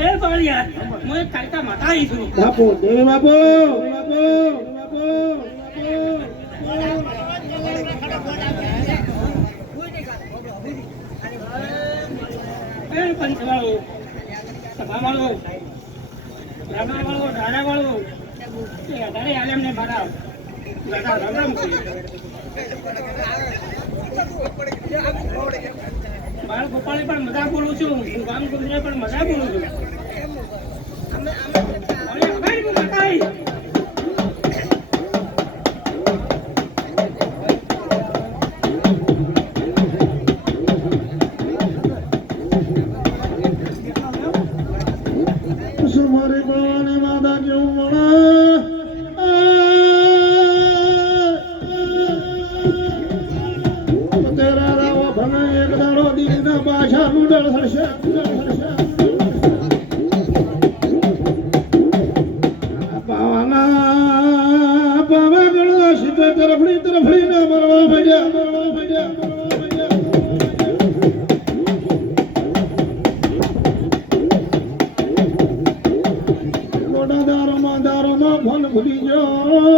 એ બાળિયા હું એક કાલકા માતા આવી છું. બાપુ દેવી બાપુ! બાપુ એ પંચવાળો સભાવાળો બ્રાહ્મણવાળો રાણાવાળો એ અઢારે હાલે મારા. દાદા રામ રામ ગોપાળે પણ મજા બોલું છું, હું ગામ ગુજરાત પણ મજા બોલું છું. ભવાની માતા કેવું મળે? तरफड़ी तरफड़ी बराबा दारो मां दारो मां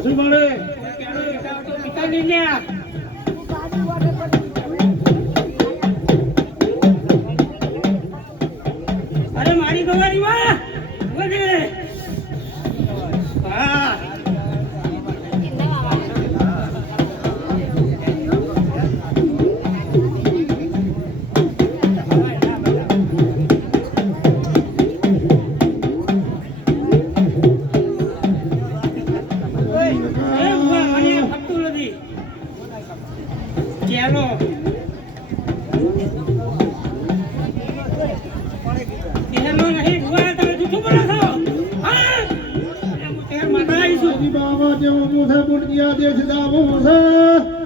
પાછું મળે તેનો પિતા તો લ્યા અરે મારી ગવારી બોલે. ચાલો. શહેરનો નહીં, ભુવા, તમે જૂઠું બોલો છો. હા? માતા આવી છું. બાબા જેવો મોઢે બુટિયા દેશ દાવો છે